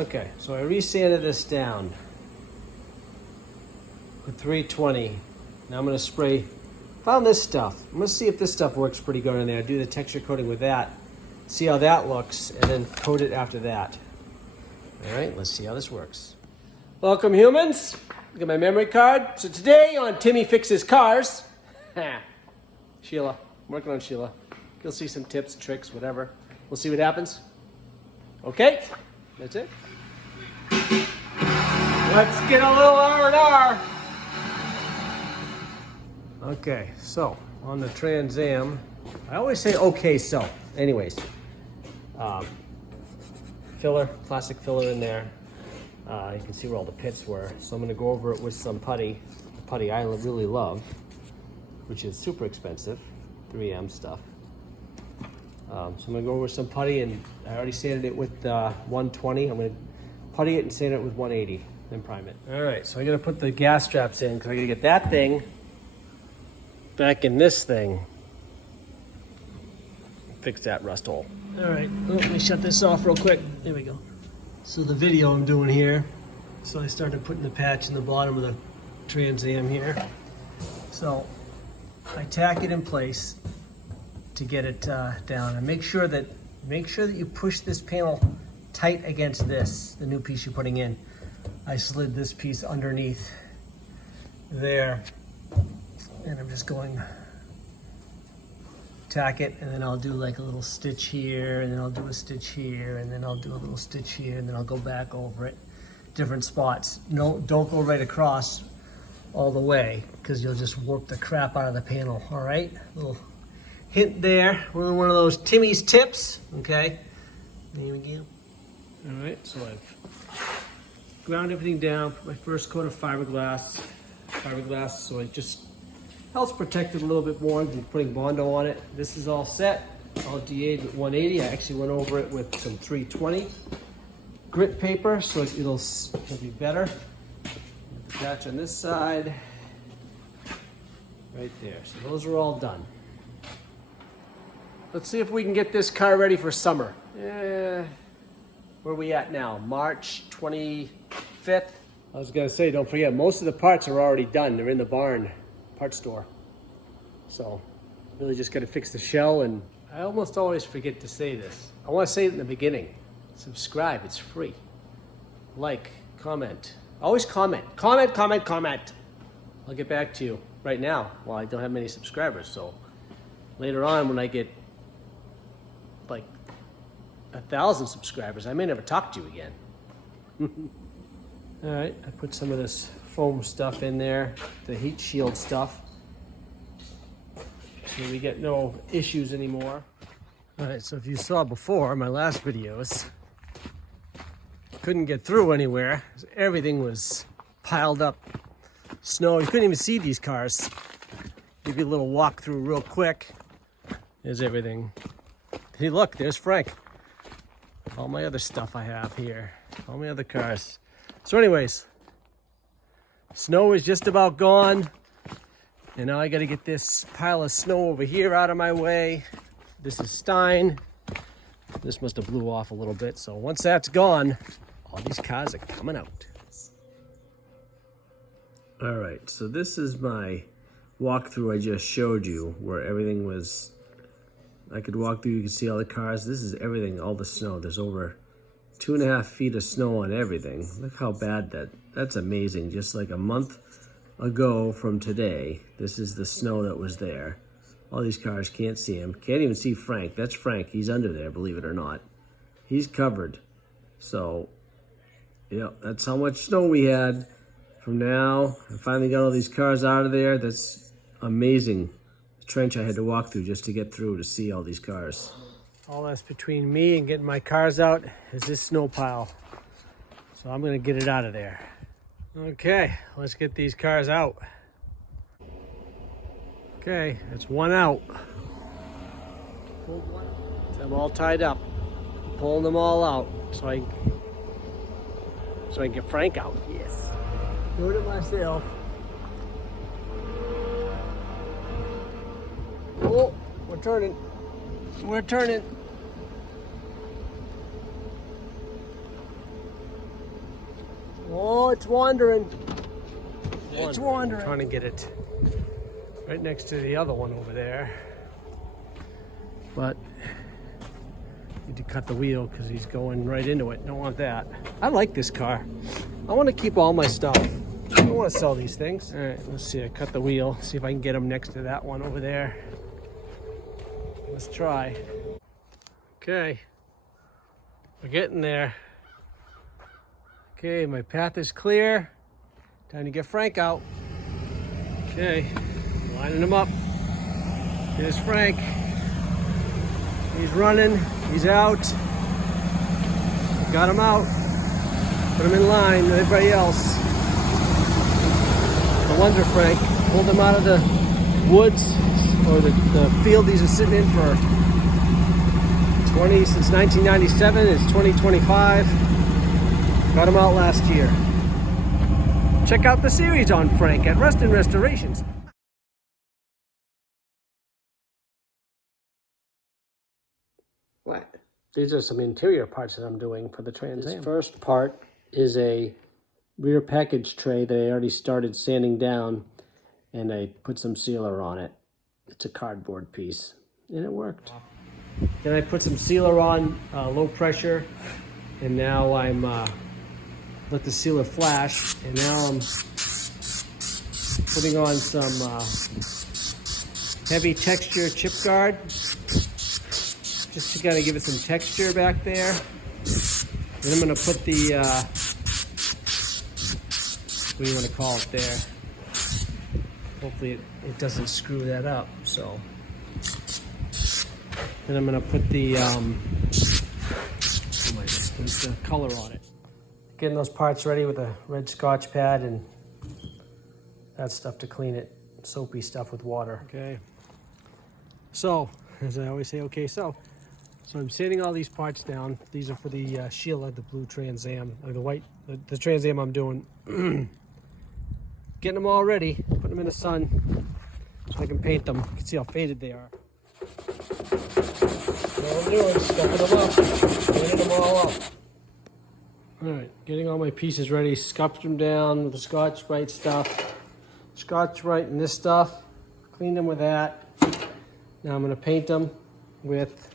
Okay, so I resanded this down with 320. Now I'm gonna spray, found this stuff. I'm gonna see if this stuff works pretty good in there. Do the texture coating with that, see how that looks, and then coat it after that. All right, let's see how this works. Welcome humans, look at my memory card. So today on Timmy Fixes Cars, Sheila, I'm working on Sheila. You'll see some tips, tricks, whatever. We'll see what happens. Okay, that's it. Let's get a little R&R. Okay, so on the Trans Am, I always say okay, so. Anyways, filler, plastic filler in there. You can see where all the pits were. So I'm gonna go over it with some putty, the putty I really love, which is super expensive, 3M stuff. So I'm gonna go over some putty, and I already sanded it with 120. I'm gonna putty it and sand it with 180, then prime it. All right, so I gotta put the gas straps in because I gotta get that thing back in this thing. Fix that rust hole. All right, let me shut this off real quick. There we go. So the video I'm doing here, so I started putting the patch in the bottom of the Trans Am here. So I tack it in place to get it down, and make sure that you push this panel tight against this, the new piece you're putting in. I slid this piece underneath there, and I'm just going tack it, and then I'll do like a little stitch here, and then I'll do a stitch here, and then I'll do a little stitch here, and then I'll go back over it, different spots. No, don't go right across all the way, because you'll just warp the crap out of the panel. All right, little hint there. We're one of those Timmy's tips. Okay, there we go. All right, so I've ground everything down, put my first coat of fiberglass, so it just helps protect it a little bit more than putting Bondo on it. This is all set, all DA'd with 180. I actually went over it with some 320 grit paper, so it'll be better. The patch on this side, right there. So those are all done. Let's see if we can get this car ready for summer. Where are we at now? March 25th. I was gonna say, don't forget, most of the parts are already done. They're in the barn part store. So really just gotta fix the shell, and I almost always forget to say this. I wanna say it in the beginning. Subscribe, it's free. Like, comment. Always comment. Comment. I'll get back to you right now. Well, I don't have many subscribers, so later on when I get like 1,000 subscribers, I may never talk to you again. All right, I put some of this foam stuff in there, the heat shield stuff, so we get no issues anymore. All right, so if you saw before my last videos, couldn't get through anywhere. Everything was piled up snow. You couldn't even see these cars. Give you a little walk through real quick. There's everything. Hey, look, there's Frank. All my other stuff I have here, all my other cars. So anyways, snow is just about gone, and now I got to get this pile of snow over here out of my way. This is Stein. This must have blew off a little bit, so once that's gone, all these cars are coming out. All right, so this is my walkthrough I just showed you, where everything was, I could walk through, you can see all the cars. This is everything, all the snow. There's over 2.5 feet of snow on everything. Look how bad that's amazing. Just like a month ago from today, this is the snow that was there. All these cars, can't see him. Can't even see Frank. That's Frank. He's under there, believe it or not. He's covered. So, yeah, that's how much snow we had. From now, I finally got all these cars out of there. That's amazing. The trench I had to walk through just to get through to see all these cars. All that's between me and getting my cars out is this snow pile. So I'm gonna get it out of there. Okay, let's get these cars out. Okay, that's one out. Pulled one. I'm all tied up. I'm pulling them all out so I can get Frank out. Yes. Doing it myself. Oh, we're turning. We're turning. Oh, it's wandering. It's wandering. I'm trying to get it right next to the other one over there. But need to cut the wheel because he's going right into it. Don't want that. I like this car. I want to keep all my stuff. I don't want to sell these things. All right, let's see. I cut the wheel. See if I can get him next to that one over there. Let's try. Okay. We're getting there. Okay, my path is clear. Time to get Frank out. Okay, lining him up. Here's Frank. He's running. He's out. Got him out. Put him in line with everybody else. No wonder Frank pulled him out of the woods or the field he's been sitting in for since 1997. It's 2025. Got him out last year. Check out the series on Frank at Rustin Restorations. What? These are some interior parts that I'm doing for the Trans Am. This first part is a rear package tray that I already started sanding down, and I put some sealer on it. It's a cardboard piece, and it worked. Then I put some sealer on, low pressure, and now I'm let the sealer flash, and now I'm putting on some heavy texture chip guard, just to kind of give it some texture back there. Then I'm going to put the, what do you want to call it there? Hopefully it doesn't screw that up, so. Then I'm going to put the color on it. Getting those parts ready with a red Scotch pad and that stuff to clean it. Soapy stuff with water. Okay. So, as I always say, okay, so I'm sanding all these parts down. These are for the Sheila, the blue Trans Am, or the white, the Trans Am I'm doing. Getting them all ready, putting them in the sun so I can paint them. You can see how faded they are. All I'm doing is stuffing them up, painting them all up. All right, getting all my pieces ready, scuffed them down with the Scotch-Brite stuff. Scotch-Brite and this stuff, cleaned them with that. Now I'm gonna paint them with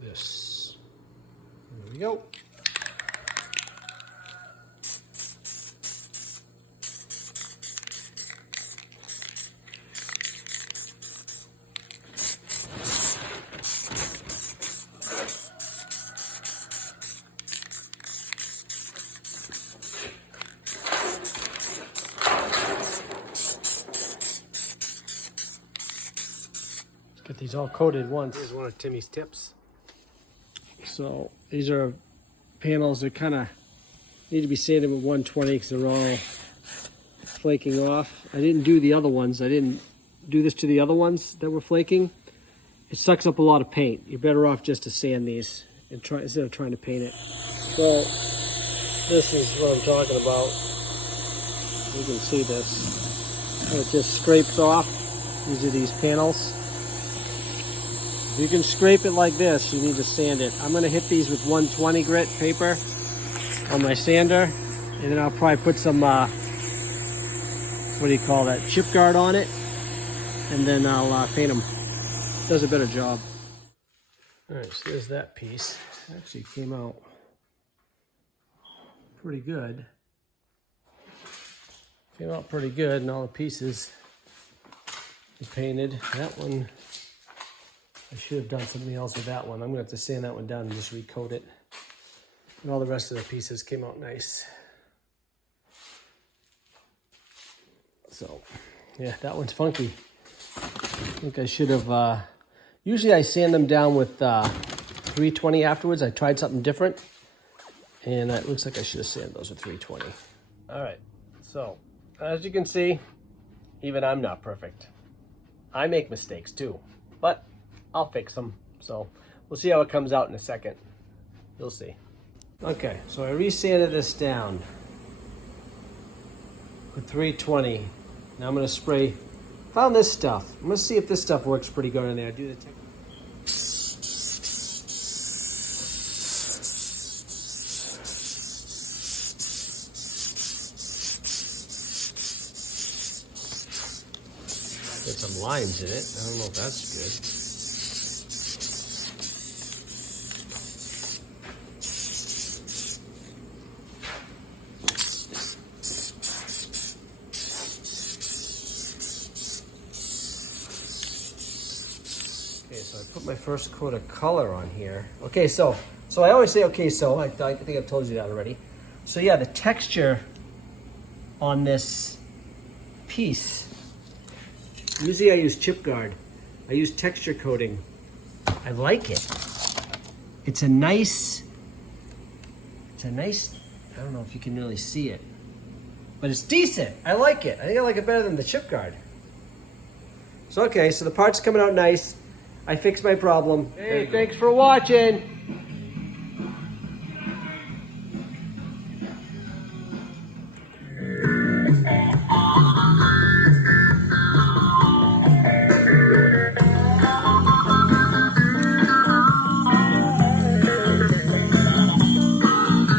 this. There we go. Get these all coated once. Here's one of Timmy's tips. So these are panels that kind of need to be sanded with 120 because they're all flaking off. I didn't do the other ones. I didn't do this to the other ones that were flaking. It sucks up a lot of paint. You're better off just to sand these and try instead of trying to paint it. So this is what I'm talking about. You can see this. And it just scrapes off. These are these panels. You can scrape it like this. You need to sand it. I'm going to hit these with 120 grit paper on my sander, and then I'll probably put some what do you call that, chip guard on it, and then I'll paint them. Does a better job. All right, so there's that piece. It actually came out pretty good. Came out pretty good, and all the pieces are painted. That one, I should have done something else with that one. I'm gonna have to sand that one down and just recoat it. And all the rest of the pieces came out nice. So, yeah, that one's funky. I think I should have, usually I sand them down with 320 afterwards. I tried something different, and it looks like I should have sanded those with 320. All right, so as you can see, even I'm not perfect. I make mistakes too, but I'll fix them. So we'll see how it comes out in a second. You'll see. Okay, so I resanded this down with 320. Now I'm gonna spray. Found this stuff. I'm gonna see if this stuff works pretty good in there. Do the Get some lines in it. I don't know if that's good. Okay, so I put my first coat of color on here. Okay, so I always say, okay, so I think I've told you that already. So yeah, the texture on this piece, usually I use chip guard. I use texture coating. I like it. It's a nice, I don't know if you can really see it, but it's decent. I like it. I think I like it better than the chip guard. So okay, so the part's coming out nice. I fixed my problem. Hey, thanks for watching.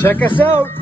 Check us out.